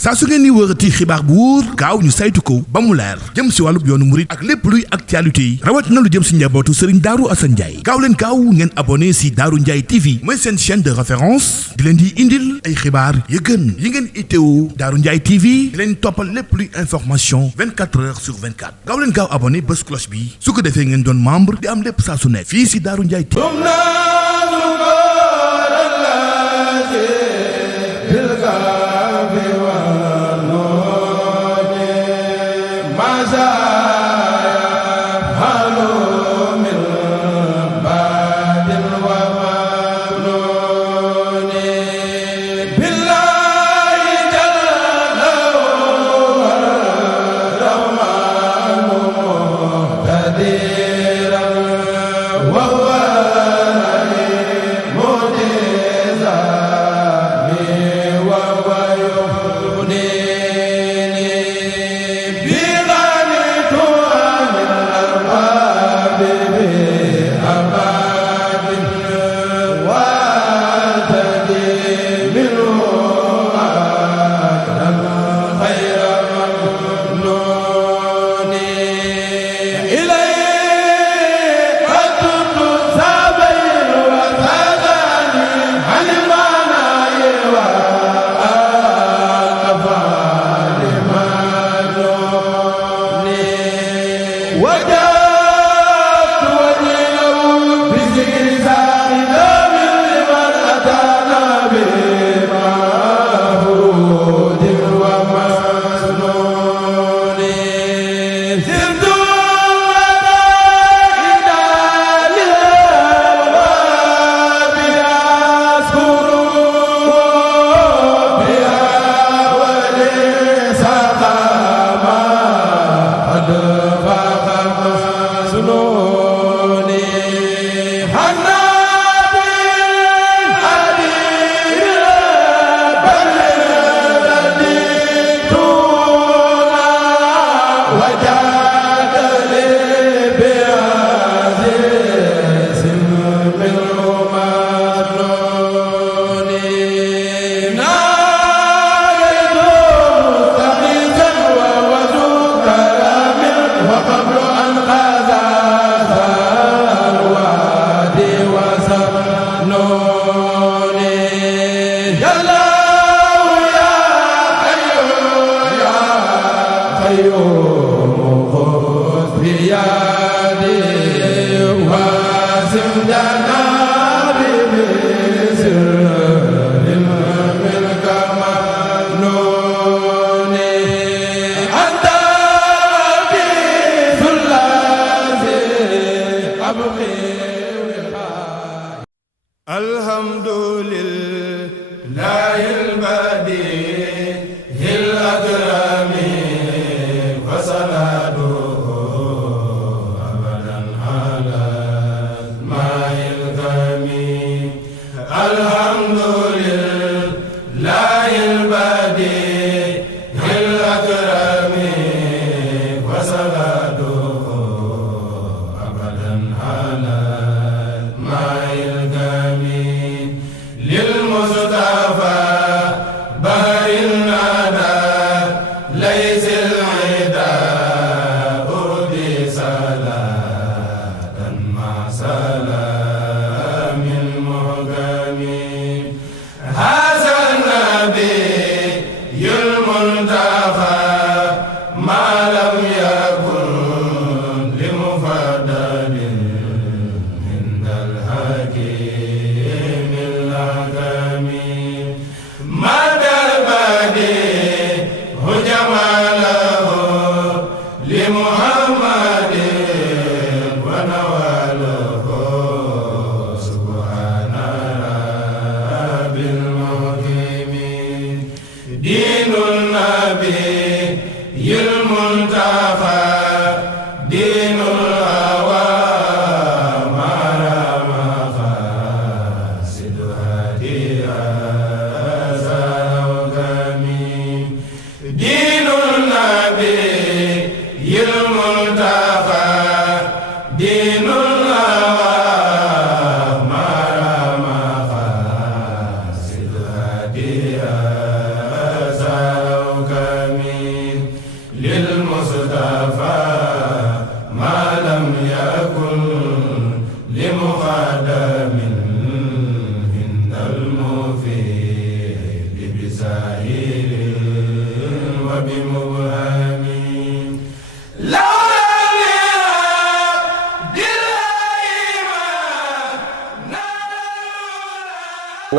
saa su ngeen ni wërati xibaar bu wóor gaaw ñu saytu ko ba mu leer jëm si wàllub yoonu murit ak lépp luy actualité yi rawat na lu jëm si njabootu Serigne Darou Assane Ndiaye gaaw leen gaaw ngeen abonné si Darou Ndiaye TV mooy seen chaîne de référence di leen di indil ay xibaar yu gën yi ngeen itteewu Darou Ndiaye TV di leen toppal lépp luy information 24 heures sur 24 gaaw leen gaaw abonné bés cloche bi su ko defee ngeen doon membre di am lépp saa su nekk fii si Darou Ndiaye TV.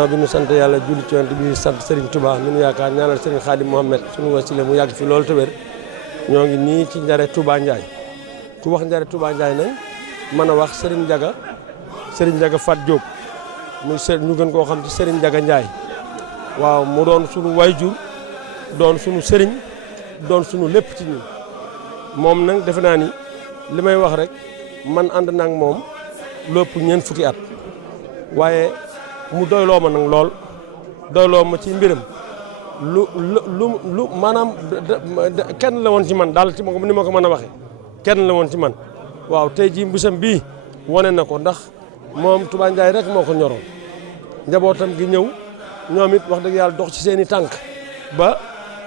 gannaaw bi ñu sant yàlla julli ci Yonent bi sant Serigne Touba mi ñu yaakaar ñaanal Serigne Khadim Mohamed suñu wasila mu yàgg fi loolu te wér ñoo ngi nii ci Njare Touba Ndiaye ku wax Njare Touba Ndiaye nag mën a wax Serigne Ndiaga Fat Diop muy ñu gën koo xam ci Serigne Ndiaga Ndiaye waaw mu doon suñu wayjur doon suñu Serigne doon suñu lépp ci ñun moom nag defe naa ni li may wax rek man ànd naa ak moom lépp ñeent fukki at waaye mu doyloo ma nag lool doyloo ma ci mbiram lu maanaam kenn la woon ci man daal ci ni ma ko mën a waxee kenn la woon ci man waaw tey jii bisam bii wane na ko ndax moom Touba Ndiaye rek moo ko ñoroon njabootam gi ñëw ñoom it wax dëgg yàlla dox ci seen i tànk ba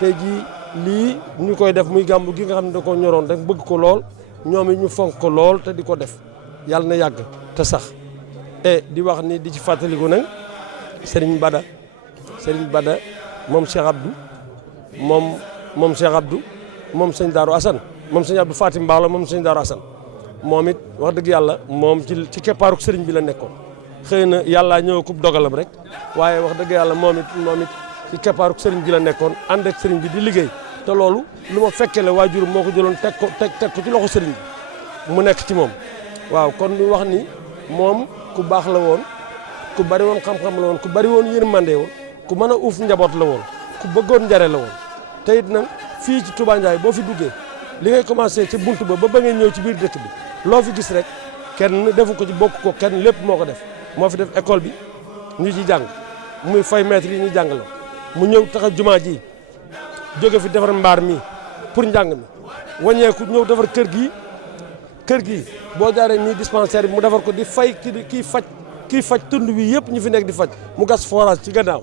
tey jii lii ñu koy def muy gàmbu gi nga xam ne da ko ñoroon rek bëgg ko lool ñoom it ñu fonk ko lool te di ko def yàlla na yàgg te sax di wax ni di ci fàttaliku nag Serigne Bada moom Cheikh Abdou moom Cheikh Abdou moom sëñ Darou Assane moom sëñ Abdou Fatim Mbaalo moom sëñ Darou Assane moom it wax dëgg yàlla moom ci keppaaruk Serigne bi la nekkoon xëy na yàllaa ñëw kub dogalam rek waaye wax dëgg yàlla moom it ci keppaaruk Serigne bi la nekkoon ànd ak Serigne bi di liggéey te loolu lu ma fekkee la waajuram moo ko jëloon teg ko ci loxo Serigne bi mu nekk ci moom waaw kon ñu wax ni moom ku baax la woon ku bari woon xam-xam la woon ku bari woon yërmande woon ku mën a uuf njaboot la woon ku bëggoon njare la woon te it nag fii ci Touba Ndiaye boo fi duggee li ngay commencé ci buntu ba ngay ñëw ci biir dëkk bi loo fi gis rek kenn defu ko ci bokk ko kenn lépp moo ko def moo fi def école bi ñu ci jàng muy fay maître yi ñu jàng la mu ñëw tax a jumaa ji jóge fi defar mbaar mi pour njàng mi wàññeeku ñëw defar kër gi boo jaaree nii dispensaire bi mu defar ko di fay kii faj tund bi yëpp ñu fi nekk di faj mu gas forage ci gannaaw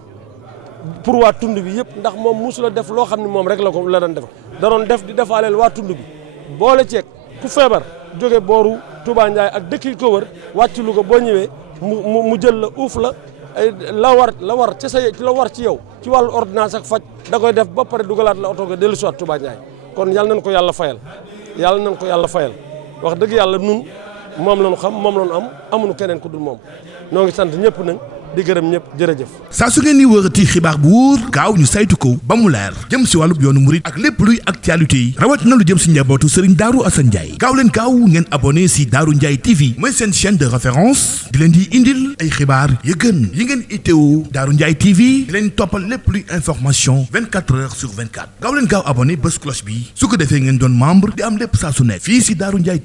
pour waa tund bi yëpp ndax moom musula def loo xam ne moom rek la doon def da doon def di defaaleel waa tund bi boole ceeg ku feebar jóge booru Touba Ndiaye ak dëkk yi ko wër wàcc lu ko boo ñëwee mu jël la uuf la la war ci yow ci wàllu ordonnance ak faj da koy def ba pare dugalaat la oto nga dellu si waat Touba Ndiaye kon yàlla nañ ko yàlla fayal wax dëgg yàlla nun moom lañu xam moom lañu am amuñu keneen ku dul moom ñoo ngi sant ñëpp nag di gërëm ñëpp jërëjëf. saa su ngeen di wërati xibaar bu wóor gaaw ñu saytu ko ba mu leer jëm si wàllub yoonu murit ak lépp luy actualité yi rawat na lu jëm si njabootu Serigne Darou Assane Ndiaye gaaw leen gaaw ngeen abonné si Darou Ndiaye TV mooy seen chaîne de référence di leen di indil ay xibaar yu gën yi ngeen itteewu Darou Ndiaye TV di leen toppal lépp luy information 24 heures sur 24 gaaw leen gaaw abonné bés cloche bi su ko defee ngeen doon membre di am lépp saa su nekk fii si Darou Ndiaye